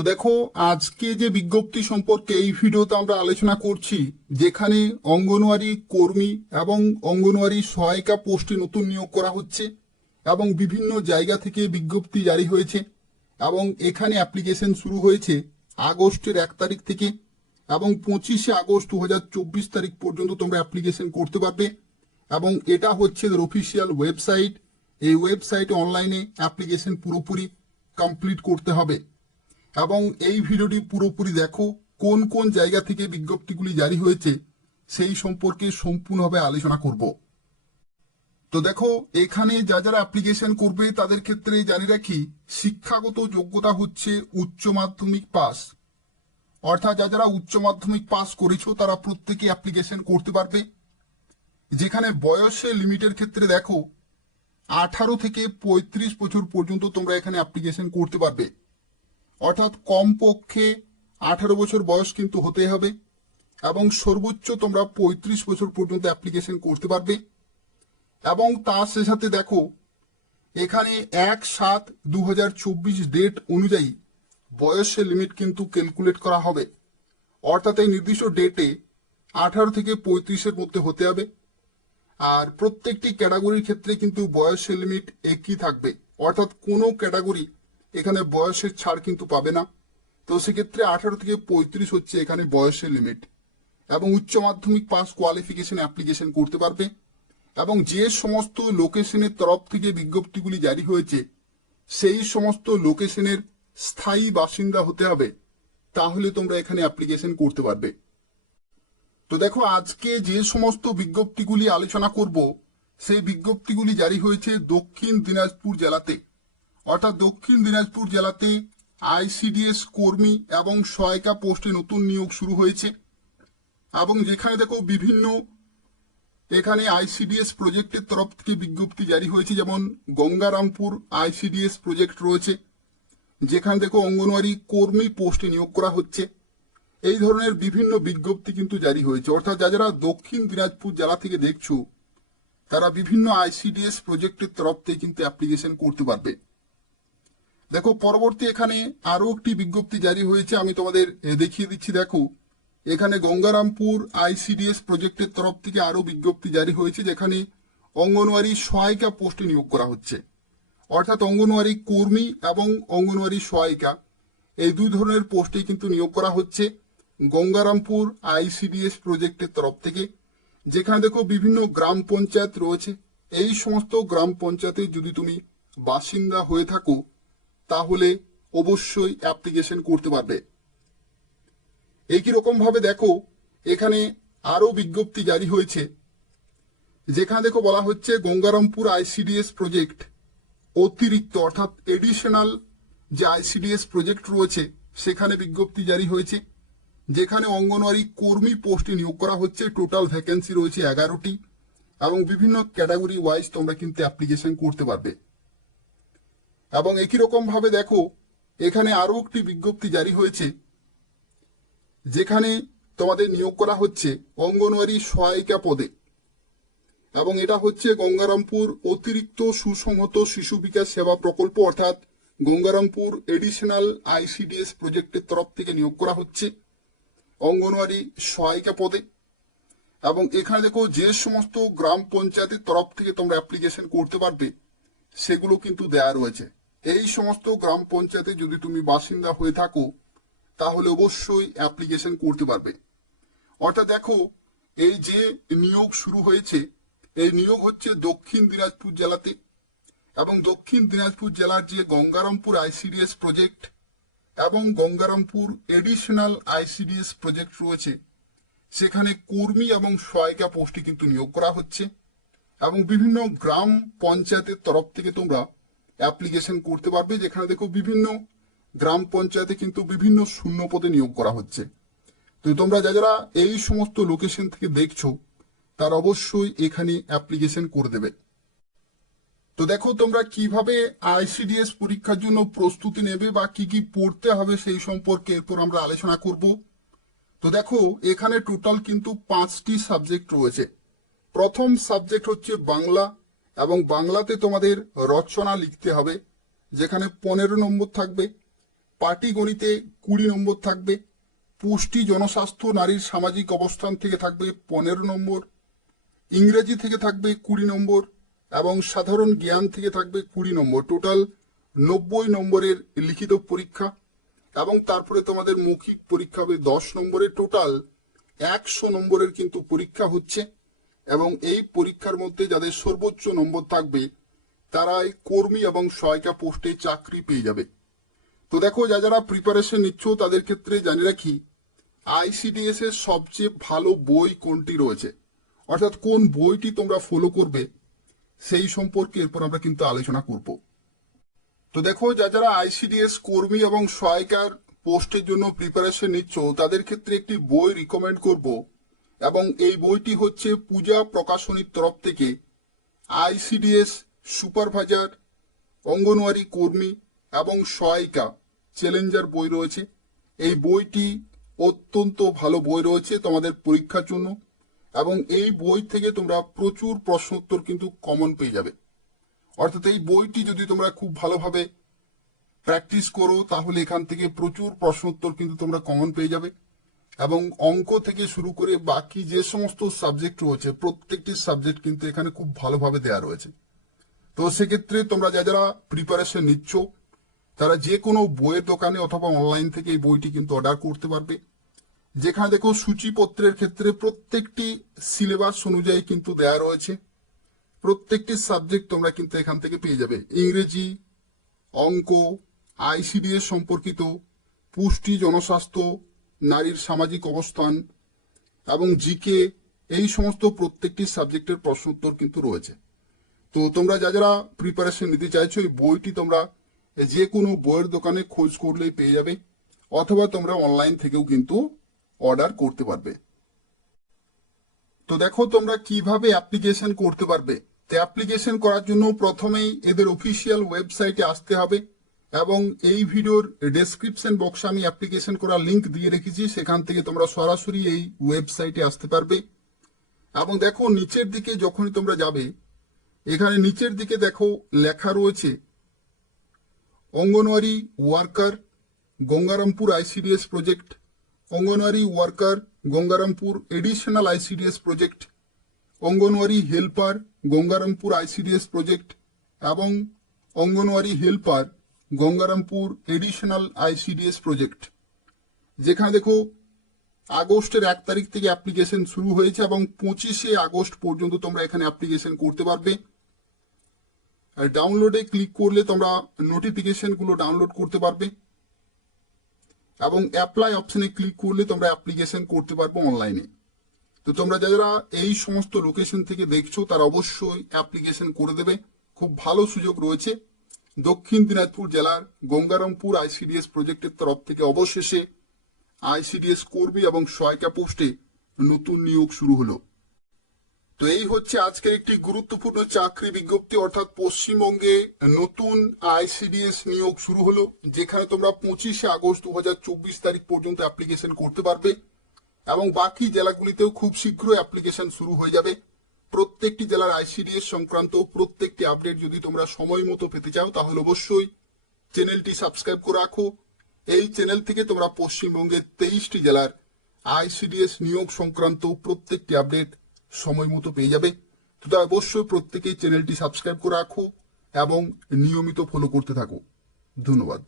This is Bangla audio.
তো দেখো, আজকে যে বিজ্ঞপ্তি সম্পর্কে এই ভিডিওতে আমরা আলোচনা করছি, যেখানে অঙ্গনওয়াড়ি কর্মী এবং অঙ্গনওয়াড়ি সহায়িকা পোস্টে নতুন নিয়োগ করা হচ্ছে এবং বিভিন্ন জায়গা থেকে বিজ্ঞপ্তি জারি হয়েছে এবং এখানে অ্যাপ্লিকেশন শুরু হয়েছে আগস্টের 1 তারিখ থেকে এবং 25শে আগস্ট 2024 তারিখ পর্যন্ত তোমরা অ্যাপ্লিকেশন করতে পারবে। এবং এটা হচ্ছে অফিসিয়াল ওয়েবসাইট। এই ওয়েবসাইটে অনলাইনে অ্যাপ্লিকেশন পুরোপুরি কমপ্লিট করতে হবে এবং এই ভিডিওটি পুরোপুরি দেখো, কোন কোন জায়গা থেকে বিজ্ঞপ্তিগুলি জারি হয়েছে সেই সম্পর্কে সম্পূর্ণভাবে আলোচনা করব। তো দেখো, এখানে যারা অ্যাপ্লিকেশন করবে তাদের ক্ষেত্রে জানি রাখি, শিক্ষাগত যোগ্যতা হচ্ছে উচ্চ মাধ্যমিক পাস। অর্থাৎ যারা উচ্চ মাধ্যমিক পাস করেছো তারা প্রত্যেকে অ্যাপ্লিকেশন করতে পারবে। যেখানে বয়সের লিমিটের ক্ষেত্রে দেখো, 18 থেকে 35 বছর পর্যন্ত তোমরা এখানে অ্যাপ্লিকেশন করতে পারবে। অর্থাৎ কমপক্ষে 18 বছর বয়স কিন্তু হতে হবে এবং সর্বোচ্চ তোমরা 35 বছর পর্যন্ত অ্যাপ্লিকেশন করতে পারবে। এবং তার সাথে দেখো, এখানে 1/7/2024 ডেট অনুযায়ী বয়সের লিমিট কিন্তু ক্যালকুলেট করা হবে। অর্থাৎ এই নির্দিষ্ট ডেটে 18 থেকে 35-এর মধ্যে হতে হবে। আর প্রত্যেকটি ক্যাটাগরির ক্ষেত্রে কিন্তু বয়সের লিমিট একই থাকবে। অর্থাৎ কোনো ক্যাটাগরি এখানে বয়সের ছাড় কিন্তু পাবে না। তো সেক্ষেত্রে 18 থেকে 35 হচ্ছে এখানে বয়সের লিমিট। এবং উচ্চ মাধ্যমিক পাস কোয়ালিফিকেশন অ্যাপ্লিকেশন করতে পারবে। এবং যে সমস্ত লোকেশনের তরফ থেকে বিজ্ঞপ্তিগুলি জারি হয়েছে সেই সমস্ত লোকেশনের স্থায়ী বাসিন্দা হতে হবে, তাহলে তোমরা এখানে অ্যাপ্লিকেশন করতে পারবে। তো দেখো, আজকে যে সমস্ত বিজ্ঞপ্তিগুলি আলোচনা করব সেই বিজ্ঞপ্তিগুলি জারি হয়েছে দক্ষিণ দিনাজপুর জেলাতে। অর্থাৎ দক্ষিণ দিনাজপুর জেলাতে আইসিডিএস কর্মী এবং সহায়িকা পোস্টে নতুন নিয়োগ শুরু হয়েছে। এবং যেখানে দেখো, বিভিন্ন এখানে আইসিডিএস প্রজেক্টের তরফ থেকে বিজ্ঞপ্তি জারি হয়েছে। যেমন গঙ্গারামপুর আইসিডিএস প্রজেক্ট রয়েছে, যেখানে দেখো অঙ্গনওয়াড়ি কর্মী পোস্টে নিয়োগ করা হচ্ছে। এই ধরনের বিভিন্ন বিজ্ঞপ্তি কিন্তু জারি হয়েছে। অর্থাৎ যারা দক্ষিণ দিনাজপুর জেলা থেকে দেখছো তারা বিভিন্ন আইসিডিএস প্রজেক্টের তরফ থেকে কিন্তু অ্যাপ্লিকেশন করতে পারবে। দেখো, পরবর্তী এখানে আরো একটি বিজ্ঞপ্তি জারি হয়েছে, আমি তোমাদের দেখিয়ে দিচ্ছি। দেখো, এখানে গঙ্গারামপুর আইসিডিএস প্রজেক্টের তরফ থেকে আরো বিজ্ঞপ্তি জারি হয়েছে, যেখানে অঙ্গনওয়াড়ি সহায়িকা পোস্টে নিয়োগ করা হচ্ছে। অর্থাৎ অঙ্গনওয়াড়ি কর্মী এবং অঙ্গনওয়াড়ি সহায়িকা এই দুই ধরনের পোস্টে কিন্তু নিয়োগ করা হচ্ছে গঙ্গারামপুর আইসিডিএস প্রজেক্টের তরফ থেকে। যেখানে দেখো বিভিন্ন গ্রাম পঞ্চায়েত রয়েছে। এই সমস্ত গ্রাম পঞ্চায়েতে যদি তুমি বাসিন্দা হয়ে থাকো তাহলে অবশ্যই অ্যাপ্লিকেশন করতে পারবে। একই রকম ভাবে দেখো, এখানে আরো বিজ্ঞপ্তি জারি হয়েছে, যেখানে দেখো বলা হচ্ছে গঙ্গারামপুর আইসিডিএস প্রজেক্ট অতিরিক্ত, অর্থাৎ এডিশনাল যে আইসিডিএস প্রজেক্ট রয়েছে সেখানে বিজ্ঞপ্তি জারি হয়েছে, যেখানে অঙ্গনওয়াড়ি কর্মী পোস্টে নিয়োগ করা হচ্ছে। টোটাল ভ্যাকেন্সি রয়েছে 11টি এবং বিভিন্ন ক্যাটাগরি ওয়াইজ তোমরা কিন্তু অ্যাপ্লিকেশন করতে পারবে। এবং একই রকম ভাবে দেখো, এখানে আরো একটি বিজ্ঞপ্তি জারি হয়েছে, যেখানে তোমাদের নিয়োগ করা হচ্ছে অঙ্গনওয়াড়ি সহায়িকা পদে। এবং এটা হচ্ছে গঙ্গারামপুর অতিরিক্ত সুসংহত শিশু বিকাশ সেবা প্রকল্প, অর্থাৎ গঙ্গারামপুর এডিশনাল আইসিডিএস প্রজেক্টের তরফ থেকে নিয়োগ করা হচ্ছে অঙ্গনওয়াড়ি সহায়িকা পদে। এবং এখানে দেখো, যে সমস্ত গ্রাম পঞ্চায়েতের তরফ থেকে তোমরা অ্যাপ্লিকেশন করতে পারবে সেগুলো কিন্তু দেয়া রয়েছে। এই সমস্ত গ্রাম পঞ্চায়েতে যদি তুমি বাসিন্দা হয়ে থাকো তাহলে অবশ্যই অ্যাপ্লিকেশন করতে পারবে। অর্থাৎ দেখো, এই যে নিয়োগ শুরু হয়েছে এই নিয়োগ হচ্ছে দক্ষিণ দিনাজপুর জেলাতে। এবং দক্ষিণ দিনাজপুর জেলার যে গঙ্গারামপুর আইসিডিএস প্রজেক্ট এবং গঙ্গারামপুর এডিশনাল আইসিডিএস প্রজেক্ট রয়েছে সেখানে কর্মী এবং সহায়িকা পোস্টে কিন্তু নিয়োগ করা হচ্ছে। এবং বিভিন্ন গ্রাম পঞ্চায়েতের তরফ থেকে তোমরা অ্যাপ্লিকেশন করতে পারবে, যেখানে দেখো বিভিন্ন গ্রাম পঞ্চায়েতে কিন্তু বিভিন্ন শূন্য পদে নিয়োগ করা হচ্ছে। তো তোমরা যারা এই সমস্ত লোকেশন থেকে দেখছো তার অবশ্যই এখানে অ্যাপ্লিকেশন করে দেবে। তো দেখো, তোমরা কিভাবে আইসিডিএস পরীক্ষার জন্য প্রস্তুতি নেবে বা কি কি পড়তে হবে সেই সম্পর্কে এরপর আমরা আলোচনা করব। তো দেখো, এখানে টোটাল কিন্তু 5টি সাবজেক্ট রয়েছে। প্রথম সাবজেক্ট হচ্ছে বাংলা, এবং বাংলাতে তোমাদের রচনা লিখতে হবে, যেখানে 15 নম্বর থাকবে। পাটিগণিতে 20 নম্বর থাকবে, পুষ্টি জনস্বাস্থ্য নারীর সামাজিক অবস্থান থেকে থাকবে 15 নম্বর, ইংরেজি থেকে থাকবে 20 নম্বর এবং সাধারণ জ্ঞান থেকে থাকবে 20 নম্বর। টোটাল 90 নম্বরের লিখিত পরীক্ষা এবং তারপরে তোমাদের মৌখিক পরীক্ষা হবে 10 নম্বরের। টোটাল 100 নম্বরের কিন্তু পরীক্ষা হচ্ছে এবং এই পরীক্ষার মধ্যে যাদের সর্বোচ্চ নম্বর থাকবে তারাই কর্মী এবং সহায়িকা পোস্টে চাকরি পেয়ে যাবে। তো দেখো, যারা প্রিপারেশন নিচ্ছ তাদের ক্ষেত্রে জানিয়ে রাখি আইসিডিএস এর সবচেয়ে ভালো বই কোনটি রয়েছে, অর্থাৎ কোন বইটি তোমরা ফলো করবে সেই সম্পর্কে এরপর আমরা কিন্তু আলোচনা করব। তো দেখো, যারা আইসিডিএস কর্মী এবং সহায়িকার পোস্টের জন্য প্রিপারেশন নিচ্ছ তাদের ক্ষেত্রে একটি বই রিকমেন্ড করব এবং এই বইটি হচ্ছে পূজা প্রকাশনীর তরফ থেকে আইসিডিএস সুপারভাইজার, অঙ্গনওয়াড়ি কর্মী এবং সহায়িকা চ্যালেঞ্জার বই রয়েছে। এই বইটি অত্যন্ত ভালো বই রয়েছে তোমাদের পরীক্ষার জন্য এবং এই বই থেকে তোমরা প্রচুর প্রশ্নোত্তর কিন্তু কমন পেয়ে যাবে। অর্থাৎ এই বইটি যদি তোমরা খুব ভালোভাবে প্র্যাকটিস করো তাহলে এখান থেকে প্রচুর প্রশ্নোত্তর কিন্তু তোমরা কমন পেয়ে যাবে এবং অঙ্ক থেকে শুরু করে বাকি যে সমস্ত সাবজেক্ট রয়েছে প্রত্যেকটি সাবজেক্ট কিন্তু এখানে খুব ভালোভাবে দেওয়া রয়েছে। তো সেক্ষেত্রে তোমরা যারা প্রিপারেশন নিচ্ছ তারা যে কোনো বইয়ের দোকানে অথবা অনলাইন থেকে এই বইটি কিন্তু অর্ডার করতে পারবে। যেখানে দেখো সূচিপত্রের ক্ষেত্রে প্রত্যেকটি সিলেবাস অনুযায়ী কিন্তু দেয়া রয়েছে, প্রত্যেকটি সাবজেক্ট তোমরা কিন্তু এখান থেকে পেয়ে যাবে। ইংরেজি, অঙ্ক, আইসিডিএস সম্পর্কিত, পুষ্টি জনস্বাস্থ্য, নারীর সামাজিক অবস্থান এবং জিকে, এই সমস্ত প্রত্যেকটি সাবজেক্টের প্রশ্নোত্তর কিন্তু রয়েছে। তো তোমরা যারা প্রিপারেশন নিতে চাইছো এই বইটি তোমরা যে কোনো বইয়ের দোকানে খোঁজ করলেই পেয়ে যাবে অথবা তোমরা অনলাইন থেকেও কিন্তু অর্ডার করতে পারবে। তো দেখো, তোমরা কিভাবে অ্যাপ্লিকেশন করতে পারবে। তো অ্যাপ্লিকেশন করার জন্য প্রথমেই এদের অফিসিয়াল ওয়েবসাইটে আসতে হবে এবং এই ভিডিওর ডেসক্রিপশন বক্সে আমি অ্যাপ্লিকেশন করার লিংক দিয়ে রেখেছি, সেখান থেকে তোমরা সরাসরি এই ওয়েবসাইটে আসতে পারবে। এবং দেখো, নিচের দিকে যখনই তোমরা যাবে এখানে নিচের দিকে দেখো লেখা রয়েছে anganwadi worker Gangarampur ICDS project, anganwadi worker Gangarampur additional ICDS project, anganwadi helper Gangarampur ICDS project এবং anganwadi helper Gangarampur additional ICDS project. যেখানে দেখো আগস্টের 1 তারিখ থেকে অ্যাপ্লিকেশন শুরু হয়েছে এবং 25শে আগস্ট পর্যন্ত তোমরা এখানে অ্যাপ্লিকেশন করতে পারবে। আর ডাউনলোডে ক্লিক করলে তোমরা নোটিফিকেশনগুলো ডাউনলোড করতে পারবে এবং অ্যাপ্লাই অপশনে ক্লিক করলে তোমরা অ্যাপ্লিকেশন করতে পারবে অনলাইনে। তো তোমরা যারা এই সমস্ত লোকেশন থেকে দেখছো তারা অবশ্যই অ্যাপ্লিকেশন করে দেবে। খুব ভালো সুযোগ রয়েছে। দক্ষিণ দিনাজপুর জেলার গঙ্গারামপুর আইসিডিএস প্রজেক্টের তরফ থেকে অবশেষে আইসিডিএস কর্মী এবং সহায়িকা পোস্টে নতুন নিয়োগ শুরু হলো। তো এই হচ্ছে আজকের একটি গুরুত্বপূর্ণ চাকরি বিজ্ঞপ্তি, অর্থাৎ পশ্চিমবঙ্গে নতুন আইসিডিএস নিয়োগ শুরু হলো, যেখানে তোমরা 25শে আগস্ট 2024 তারিখ পর্যন্ত অ্যাপ্লিকেশন করতে পারবে এবং বাকি জেলাগুলিতেও খুব শীঘ্রই অ্যাপ্লিকেশন শুরু হয়ে যাবে। প্রত্যেকটি জেলার আইসিডিএস সংক্রান্ত প্রত্যেকটি আপডেট যদি তোমরা সময় মতো পেতে চাও তাহলে অবশ্যই চ্যানেলটি সাবস্ক্রাইব করে রাখো। এই চ্যানেল থেকে তোমরা পশ্চিমবঙ্গের 23টি জেলার আইসিডিএস নিয়োগ সংক্রান্ত প্রত্যেকটি আপডেট সময় মতো পেয়ে যাবে। তো তাই অবশ্যই প্রত্যেকেই চ্যানেলটি সাবস্ক্রাইব করে রাখো এবং নিয়মিত ফলো করতে থাকো। ধন্যবাদ।